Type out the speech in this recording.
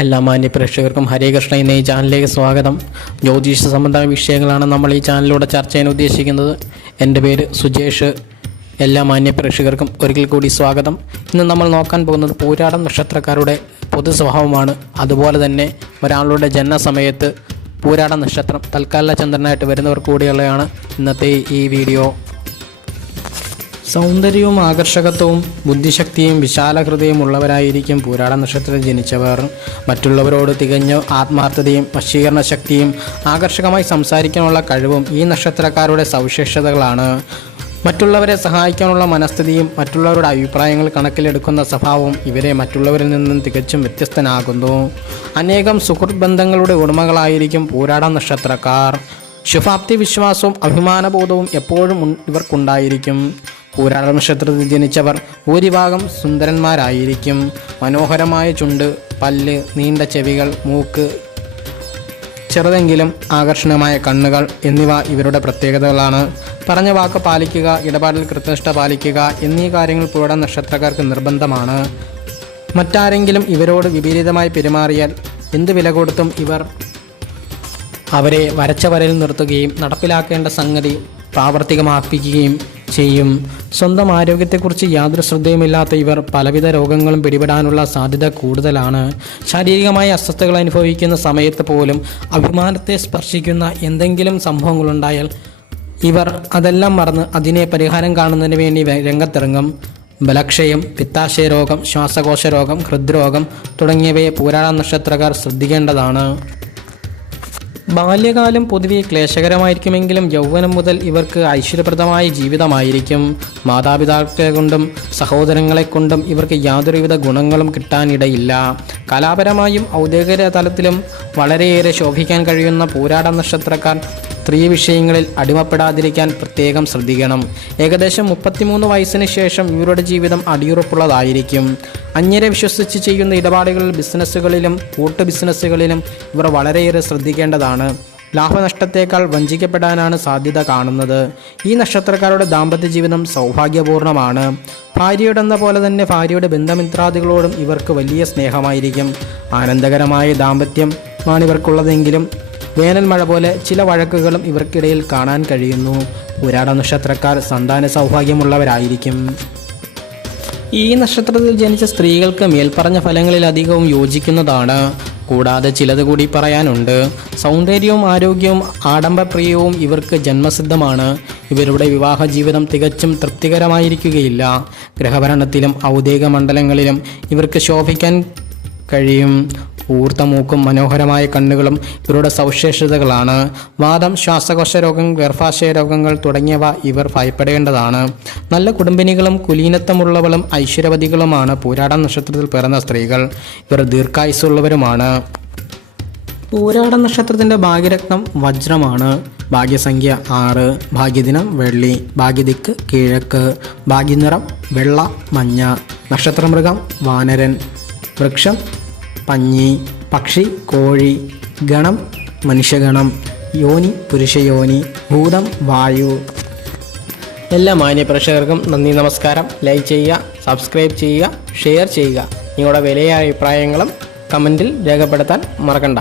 എല്ലാ മാന്യ പ്രേക്ഷകർക്കും ഹരേ കൃഷ്ണ എന്ന ഈ ചാനലിലേക്ക് സ്വാഗതം. ജ്യോതിഷ സംബന്ധമായ വിഷയങ്ങളാണ് നമ്മൾ ഈ ചാനലിലൂടെ ചർച്ച ചെയ്യാൻ ഉദ്ദേശിക്കുന്നത്. എൻ്റെ പേര് സുജേഷ്. എല്ലാ മാന്യ പ്രേക്ഷകർക്കും ഒരിക്കൽ കൂടി സ്വാഗതം. ഇന്ന് നമ്മൾ നോക്കാൻ പോകുന്നത് പൂരാടം നക്ഷത്രക്കാരുടെ പൊതു സ്വഭാവമാണ്. അതുപോലെ തന്നെ ഒരാളുടെ ജനനസമയത്ത് പൂരാട നക്ഷത്രം തൽക്കാല ചന്ദ്രനായിട്ട് വരുന്നവർ കൂടിയുള്ളതാണ് ഇന്നത്തെ ഈ വീഡിയോ. സൗന്ദര്യവും ആകർഷകത്വവും ബുദ്ധിശക്തിയും വിശാലഹൃദയവും ഉള്ളവരായിരിക്കും പൂരാട നക്ഷത്രത്തിൽ ജനിച്ചവർ. മറ്റുള്ളവരോട് തികഞ്ഞ ആത്മാർത്ഥതയും വശീകരണ ശക്തിയും ആകർഷകമായി സംസാരിക്കാനുള്ള കഴിവും ഈ നക്ഷത്രക്കാരുടെ സവിശേഷതകളാണ്. മറ്റുള്ളവരെ സഹായിക്കാനുള്ള മനസ്ഥിതിയും മറ്റുള്ളവരുടെ അഭിപ്രായങ്ങൾ കണക്കിലെടുക്കുന്ന സ്വഭാവവും ഇവരെ മറ്റുള്ളവരിൽ നിന്നും തികച്ചും വ്യത്യസ്തനാകുന്നു. അനേകം സുഹൃത്ത് ബന്ധങ്ങളുടെ ഉടമകളായിരിക്കും പൂരാട നക്ഷത്രക്കാർ. ശുഭാപ്തി വിശ്വാസവും അഭിമാനബോധവും എപ്പോഴും ഇവർക്കുണ്ടായിരിക്കും. പൂരാട നക്ഷത്രത്തിൽ ജനിച്ചവർ ഭൂരിഭാഗം സുന്ദരന്മാരായിരിക്കും. മനോഹരമായ ചുണ്ട്, പല്ല്, നീണ്ട ചെവികൾ, മൂക്ക്, ചെറുതെങ്കിലും ആകർഷണീയമായ കണ്ണുകൾ എന്നിവ ഇവരുടെ പ്രത്യേകതകളാണ്. പറഞ്ഞ വാക്ക് പാലിക്കുക, ഇടപാടിൽ കൃത്യനിഷ്ഠ പാലിക്കുക എന്നീ കാര്യങ്ങൾ പൂരാട നക്ഷത്രക്കാർക്ക് നിർബന്ധമാണ്. മറ്റാരെങ്കിലും ഇവരോട് വിപരീതമായി പെരുമാറിയാൽ എന്ത് വില കൊടുത്തും ഇവർ അവരെ വരച്ച വരയിൽ നിർത്തുകയും നടപ്പിലാക്കേണ്ട സംഗതി പ്രാവർത്തികമാക്കുകയും ചെയ്യും. സ്വന്തം ആരോഗ്യത്തെക്കുറിച്ച് യാതൊരു ശ്രദ്ധയുമില്ലാത്ത ഇവർ പലവിധ രോഗങ്ങളും പിടിപെടാനുള്ള സാധ്യത കൂടുതലാണ്. ശാരീരികമായ അസ്വസ്ഥതകൾ അനുഭവിക്കുന്ന സമയത്ത് പോലും അഭിമാനത്തെ സ്പർശിക്കുന്ന എന്തെങ്കിലും സംഭവങ്ങളുണ്ടായാൽ ഇവർ അതെല്ലാം മറന്ന് അതിനെ പരിഹാരം കാണുന്നതിന് വേണ്ടി രംഗത്തിറങ്ങും. ബലക്ഷയം, പിത്താശയ രോഗം, ശ്വാസകോശ രോഗം, ഹൃദ്രോഗം തുടങ്ങിയവയെ പൂരാട നക്ഷത്രക്കാർ ശ്രദ്ധിക്കേണ്ടതാണ്. ബാല്യകാലം പൊതുവെ ക്ലേശകരമായിരിക്കുമെങ്കിലും യൗവനം മുതൽ ഇവർക്ക് ഐശ്വര്യപ്രദമായ ജീവിതമായിരിക്കും. മാതാപിതാക്കളെ കൊണ്ടും സഹോദരങ്ങളെ കൊണ്ടും ഇവർക്ക് യാതൊരുവിധ ഗുണങ്ങളും കിട്ടാനിടയില്ല. കലാപരമായും ഔദ്യോഗിക തലത്തിലും വളരെയേറെ ശോഭിക്കാൻ കഴിയുന്ന പൂരാട നക്ഷത്രക്കാർ സ്ത്രീ വിഷയങ്ങളിൽ അടിമപ്പെടാതിരിക്കാൻ പ്രത്യേകം ശ്രദ്ധിക്കണം. ഏകദേശം 33 വയസ്സിന് ശേഷം ഇവരുടെ ജീവിതം അടിയുറപ്പുള്ളതായിരിക്കും. അന്യരെ വിശ്വസിച്ച് ചെയ്യുന്ന ഇടപാടുകളിൽ ബിസിനസ്സുകളിലും കൂട്ടു ബിസിനസ്സുകളിലും ഇവർ വളരെയേറെ ശ്രദ്ധിക്കേണ്ടതാണ്. ലാഭനഷ്ടത്തേക്കാൾ വഞ്ചിക്കപ്പെടാനാണ് സാധ്യത കാണുന്നത്. ഈ നക്ഷത്രക്കാരുടെ ദാമ്പത്യ ജീവിതം സൗഭാഗ്യപൂർണ്ണമാണ്. ഭാര്യയോടെന്ന പോലെ തന്നെ ഭാര്യയുടെ ബന്ധമിത്രാദികളോടും ഇവർക്ക് വലിയ സ്നേഹമായിരിക്കും. ആനന്ദകരമായ ദാമ്പത്യമാണ് ഇവർക്കുള്ളതെങ്കിലും വേനൽ മഴ പോലെ ചില വഴക്കുകളും ഇവർക്കിടയിൽ കാണാൻ കഴിയുന്നു. പൂരാട നക്ഷത്രക്കാർ സന്താന സൗഭാഗ്യമുള്ളവരായിരിക്കും. ഈ നക്ഷത്രത്തിൽ ജനിച്ച സ്ത്രീകൾക്ക് മേൽപ്പറഞ്ഞ ഫലങ്ങളിലധികവും യോജിക്കുന്നതാണ്. കൂടാതെ ചിലത് കൂടി പറയാനുണ്ട്. സൗന്ദര്യവും ആരോഗ്യവും ആഡംബരപ്രിയവും ഇവർക്ക് ജന്മസിദ്ധമാണ്. ഇവരുടെ വിവാഹ ജീവിതം തികച്ചും തൃപ്തികരമായിരിക്കുകയില്ല. ഗ്രഹഭരണത്തിലും ഔദ്യോഗിക മണ്ഡലങ്ങളിലും ഇവർക്ക് ശോഭിക്കാൻ കഴിയും. ഊർത്ത മൂക്കും മനോഹരമായ കണ്ണുകളും ഇവരുടെ സവിശേഷതകളാണ്. വാദം, ശ്വാസകോശ രോഗം, ഗർഭാശയ രോഗങ്ങൾ തുടങ്ങിയവ ഇവർ ഭയപ്പെടേണ്ടതാണ്. നല്ല കുടുംബിനികളും കുലീനത്വമുള്ളവളും ഐശ്വര്യവതികളുമാണ് പൂരാട നക്ഷത്രത്തിൽ പിറന്ന സ്ത്രീകൾ. ഇവർ ദീർഘായുസ്സുള്ളവരുമാണ്. പൂരാട നക്ഷത്രത്തിൻ്റെ ഭാഗ്യരത്നം വജ്രമാണ്. ഭാഗ്യസംഖ്യ 6, ഭാഗ്യദിനം വെള്ളി, ഭാഗ്യദിക്ക് കിഴക്ക്, ഭാഗ്യനിറം വെള്ള, മഞ്ഞ, നക്ഷത്രമൃഗം വാനരൻ, വൃക്ഷം പഞ്ഞി, പക്ഷി കോഴി, ഗണം മനുഷ്യഗണം, യോനി പുരുഷയോനി, ഭൂതം വായു. എല്ലാ മാന്യ പ്രേക്ഷകർക്കും നന്ദി, നമസ്കാരം. ലൈക്ക് ചെയ്യുക, സബ്സ്ക്രൈബ് ചെയ്യുക, ഷെയർ ചെയ്യുക. നിങ്ങളുടെ വിലയായ അഭിപ്രായങ്ങളും കമൻറ്റിൽ രേഖപ്പെടുത്താൻ മറക്കണ്ട.